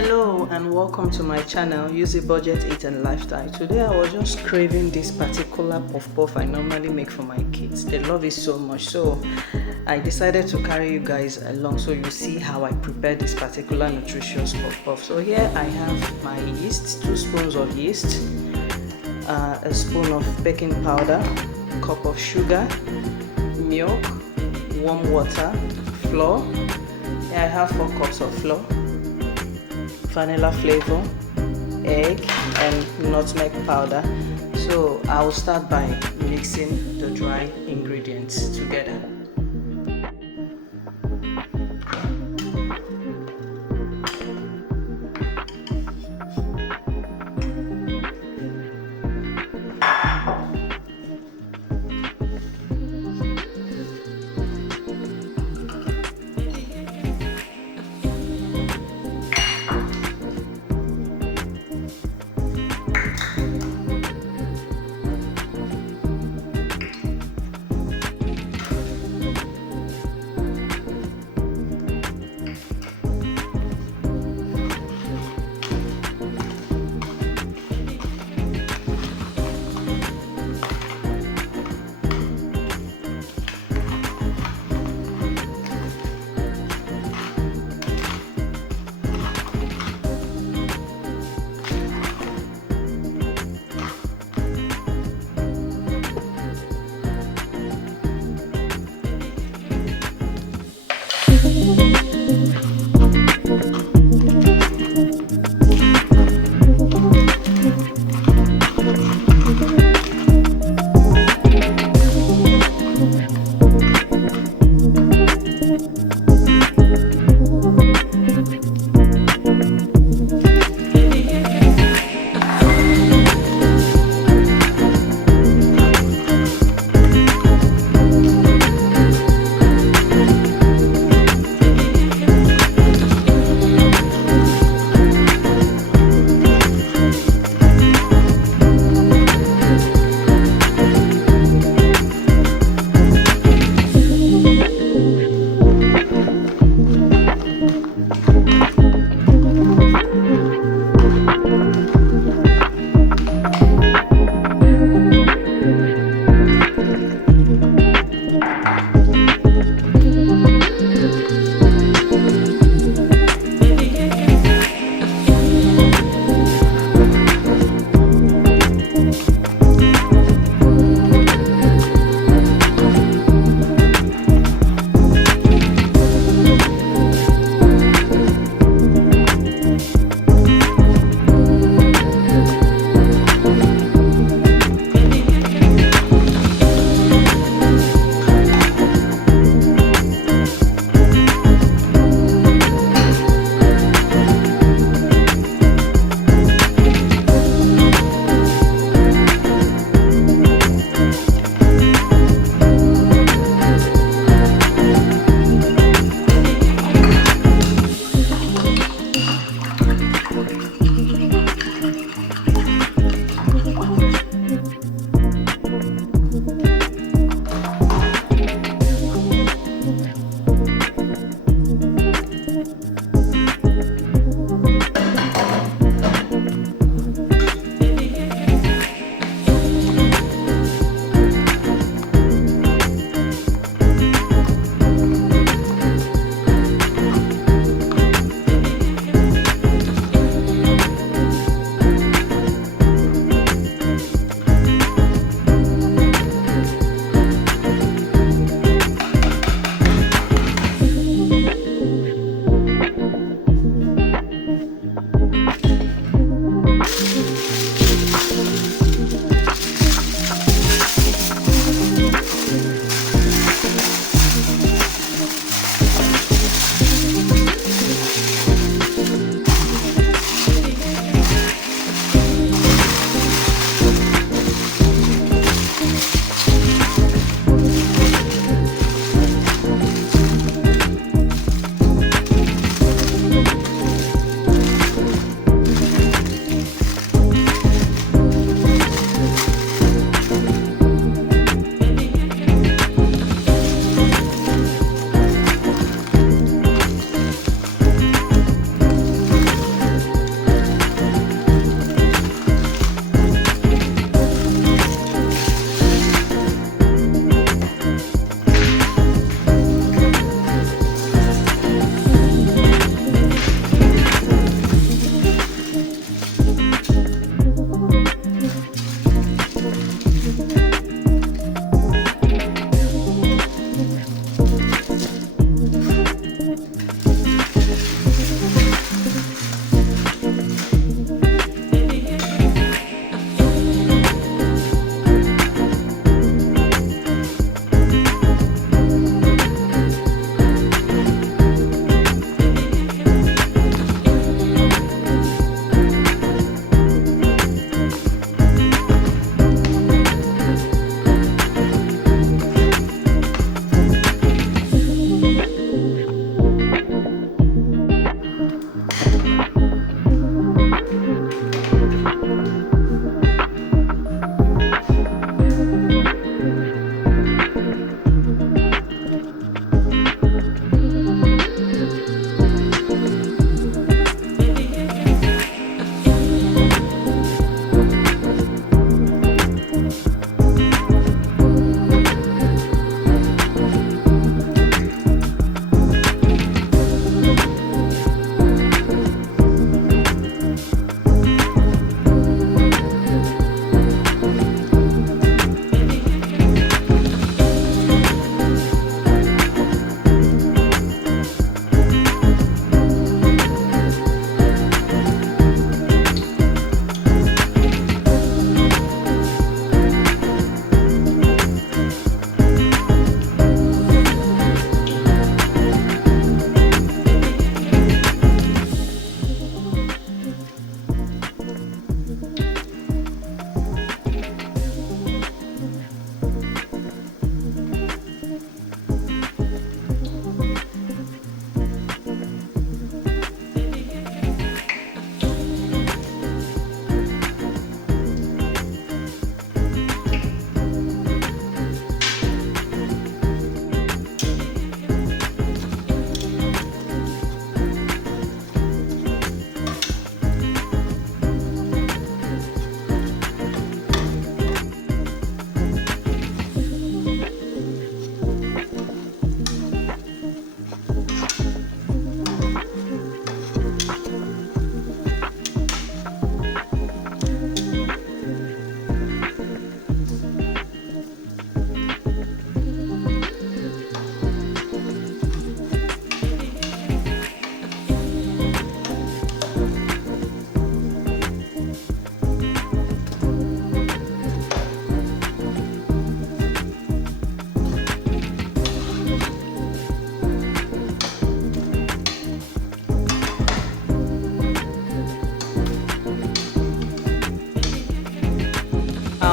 Hello and welcome to my channel Use a Budget Eating Lifestyle. Today I was just craving this particular puff puff I normally make for my kids. They love it so much, so I decided to carry you guys along so you see how I prepare this particular nutritious puff puff. So here I have my yeast, 2 spoons of yeast, a spoon of baking powder, a cup of sugar, milk, warm water, flour. Here I have 4 cups of flour, vanilla flavor, egg and nutmeg powder. So I will start by mixing the dry ingredients together.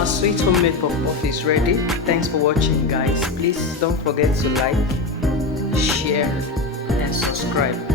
Our sweet homemade puff puff is ready. Thanks for watching, guys. Please don't forget to like, share and subscribe.